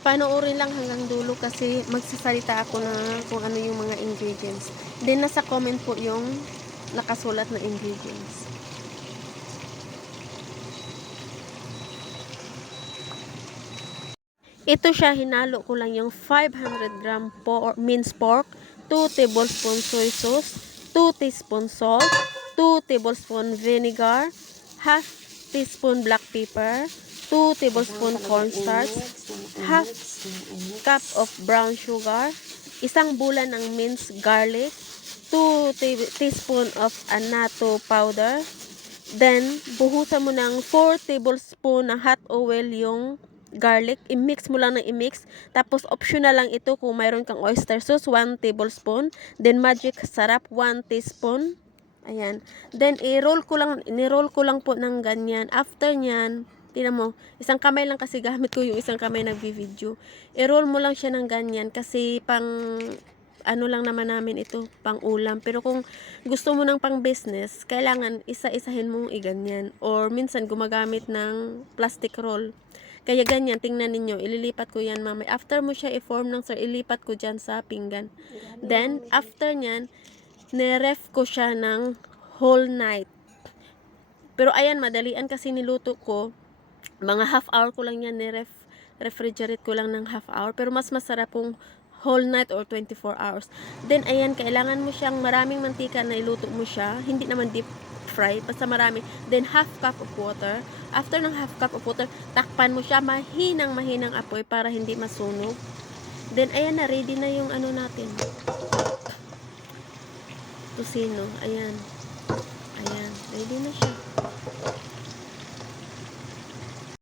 Panoorin lang hanggang dulo kasi magsasalita ako na kung ano yung mga ingredients. Then nasa comment po yung nakasulat na ingredients. Ito siya, hinalo ko lang yung 500 gram minced pork, 2 tablespoon soy sauce, 2 teaspoon salt, 2 tablespoon vinegar, half teaspoon black pepper, 2 tablespoon cornstarch, half cup of brown sugar, isang bulan ng minced garlic, 2 teaspoon of annatto powder, then buhusan mo ng 4 tablespoon na hot oil yung garlic, i-mix mo lang ng i-mix, tapos optional lang ito kung mayroon kang oyster sauce, 1 tablespoon, then magic sarap, 1 teaspoon, ayan, then i-roll ko lang po ng ganyan. After nyan, tingnan mo, isang kamay lang kasi gamit ko yung isang kamay nagvi-video, i-roll mo lang siya ng ganyan kasi pang ano lang naman namin ito, pang ulam. Pero kung gusto mo ng pang business, kailangan isa-isahin mong iganyan. Or minsan gumagamit ng plastic roll. Kaya ganyan, tingnan ninyo, ililipat ko yan mamaya. After mo siya i-form ng sir, ilipat ko dyan sa pinggan. Then, after nyan, niref ko siya ng whole night. Pero ayan, madalian kasi niluto ko. Mga half hour ko lang yan refrigerate ko lang ng half hour. Pero mas masarap kung whole night or 24 hours. Then, ayan, kailangan mo siyang maraming mantika na iluto mo siya. Hindi naman deep fry, basta marami. Then, half cup of water. After ng half cup of water, takpan mo siya mahinang apoy para hindi masunog. Then, ayan na, ready na yung ano natin. Tusino, ayan. Ayan, ready na siya.